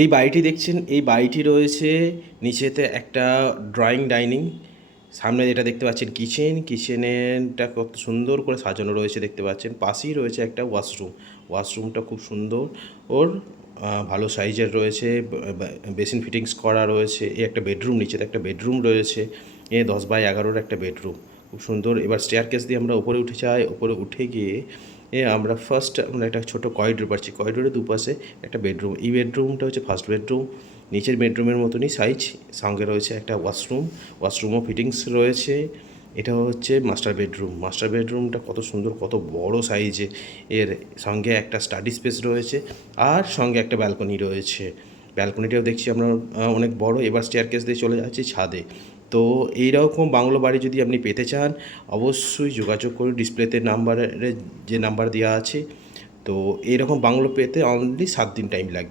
এই বাড়িটি দেখছেন, এই বাড়িটি রয়েছে নিচেতে একটা ড্রয়িং ডাইনিং, সামনে যেটা দেখতে পাচ্ছেন কিচেন, কিচেনটা কত সুন্দর করে সাজানো রয়েছে দেখতে পাচ্ছেন। পাশেই রয়েছে একটা ওয়াশরুম, ওয়াশরুমটা খুব সুন্দর ওর ভালো সাইজের রয়েছে, বেসিন ফিটিংস করা রয়েছে। এই একটা বেডরুম, নিচেতে একটা বেডরুম রয়েছে, 10x11 একটা বেডরুম, খুব সুন্দর। এবার স্টেয়ারকেস দিয়ে আমরা উপরে উঠে যাই, উপরে উঠে গিয়ে আমরা ফার্স্ট আমরা একটা ছোটো করিডোর পাচ্ছি, করিডোরের দুপাশে একটা বেডরুম। এই বেডরুমটা হচ্ছে ফার্স্ট বেডরুম, নিচের বেডরুমের মতনই সাইজ, সঙ্গে রয়েছে একটা ওয়াশরুম, ওয়াশরুমও ফিটিংস রয়েছে। এটা হচ্ছে মাস্টার বেডরুম, মাস্টার বেডরুমটা কত সুন্দর, কত বড় সাইজে, এর সঙ্গে একটা স্টাডি স্পেস রয়েছে, আর সঙ্গে একটা ব্যালকনি রয়েছে। ব্যালকনিটাও দেখছি আমরা অনেক বড়। এবার স্টেয়ারকেস দিয়ে চলে যাচ্ছি ছাদে। তো এইরকম বাংলো বাড়ি যদি আপনি পেতে চান, অবশ্যই যোগাযোগ করুন ডিসপ্লেতে নাম্বারে, যে নাম্বার দেওয়া আছে। তো এইরকম বাংলো পেতে অনলি 7 দিন টাইম লাগবে।